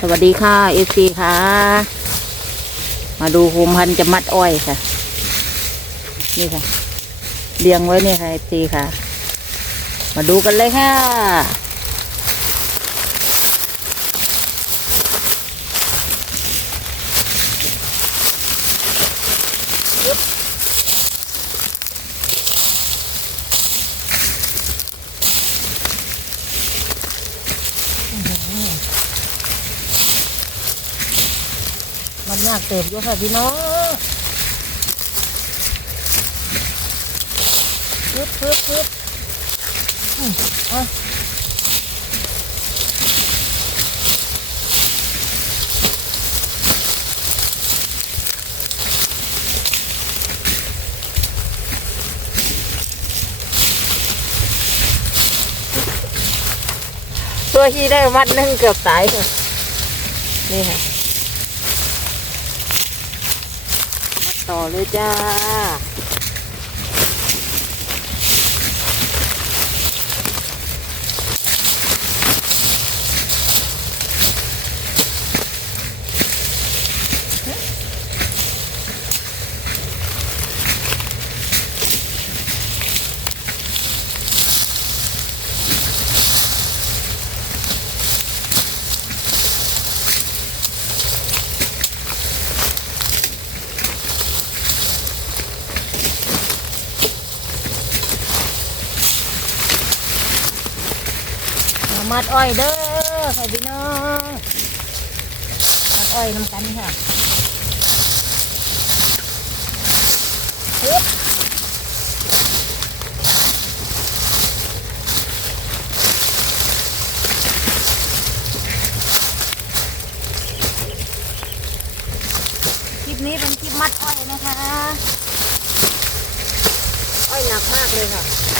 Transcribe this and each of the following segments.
สวัสดีค่ะเอซีค่ะ มาดูโฮมพันธุ์จะมัดอ้อยค่ะ นี่ค่ะเลียงไว้นี่ค่ะเอซีค่ะ มาดูกันเลยค่ะากเติบอยู่ค่ะพี่น้องปึ๊บปึ๊บปึ๊บอะตัวที่ได้วัดนึงเกือบตายค่ะนี่ค่ะ มา ต่อเลยจ้า มัดอ้อยเด้อค่ะพี่น้องมัดอ้อยน้ำกันค่ะปึ๊บคลิปนี้เป็นคลิปมัดอ้อยนะคะ อ้อยหนักมากเลยค่ะ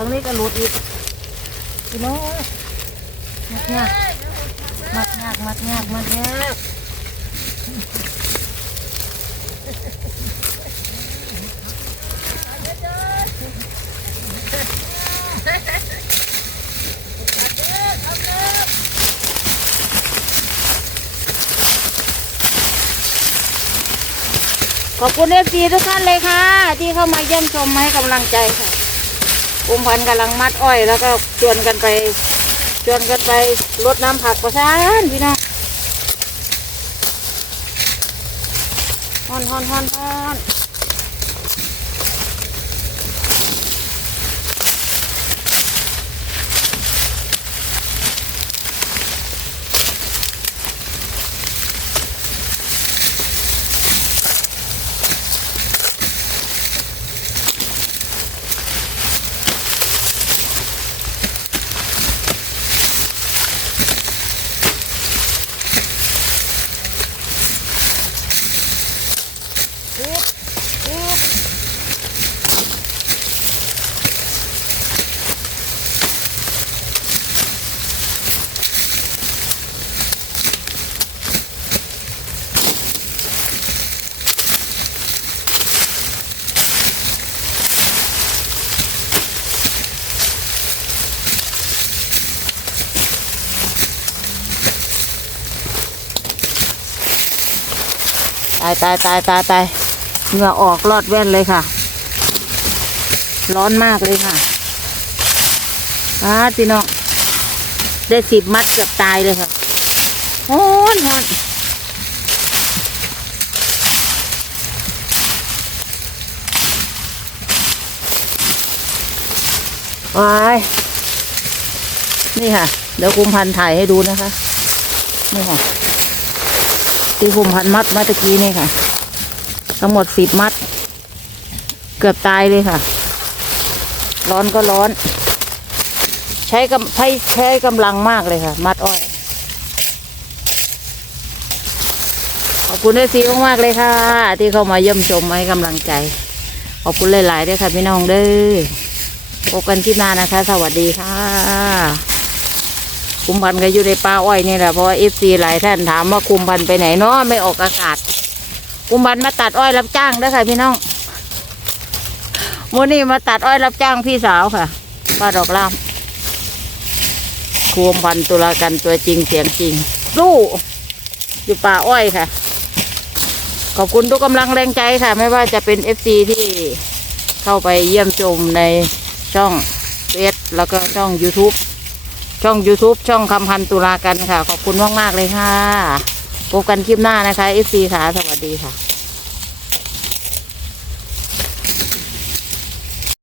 ทางนี้ก็หลุดอีกพี่น้องมัดยากมัดยากมัดยากมัดยากขอบคุณเอฟซีทุกท่านเลยค่ะ ที่เข้ามาเยี่ยมชมมาให้กำลังใจค่ะ กุมพันกำลังมัดอ้อยแล้วก็ชวนกันไปชวนกันไปรดน้ำผักประชานพี่น้องฮอนฮอนฮอนฮอน ตายตายตายตายตายเหงื่อออกรอดแว่นเลยค่ะ ร้อนมากเลยค่ะอาพี่น้องได้สิบมัดเกือบตายเลยค่ะโอ้ยฮอนวายนี่ค่ะ เดี๋ยวคุมพันถ่ายให้ดูนะคะ นี่ค่ะ ที่คุมพันมัดเมื่อตะกี้นี่ค่ะ ทั้งหมดสิบมัด เกือบตายเลยค่ะ ร้อนก็ร้อน ใช้กำใช้ใช้กำลังมากเลยค่ะ มัดอ้อย ขอบคุณด้วยซีมากๆเลยค่ะ ที่เข้ามาเยี่ยมชมให้กำลังใจ ขอบคุณหลายๆด้วยค่ะพี่น้องเด้อพบกันที่หน้านะคะ สวัสดีค่ะ คุมพันธุ์ก็อยู่ในป่าอ้อยนี่แหละเพราะว่าเอฟซีหลายท่านถามว่าคุมพันธุ์ไปไหนเนาะไม่ออกอากาศ คุมพันธุ์มาตัดอ้อยรับจ้างเด้ค่ะ พี่น้องวันนี้มาตัดอ้อยรับจ้างพี่สาวค่ะป้าดอกล่ามคุมพันธุ์ตุลากันตัวจริงเสียงจริงสู้อยู่ป่าอ้อยค่ะ ขอบคุณทุกกำลังแรงใจค่ะ ไม่ว่าจะเป็นเอฟซีที่เข้าไปเยี่ยมชมในช่องเฟซแล้วก็ช่อง YouTube ช่อง YouTube ช่องคำพันตุลากันค่ะ ขอบคุณมาก ๆ เลยค่ะ พบกันคลิปหน้านะคะ FC ค่ะ สวัสดีค่ะ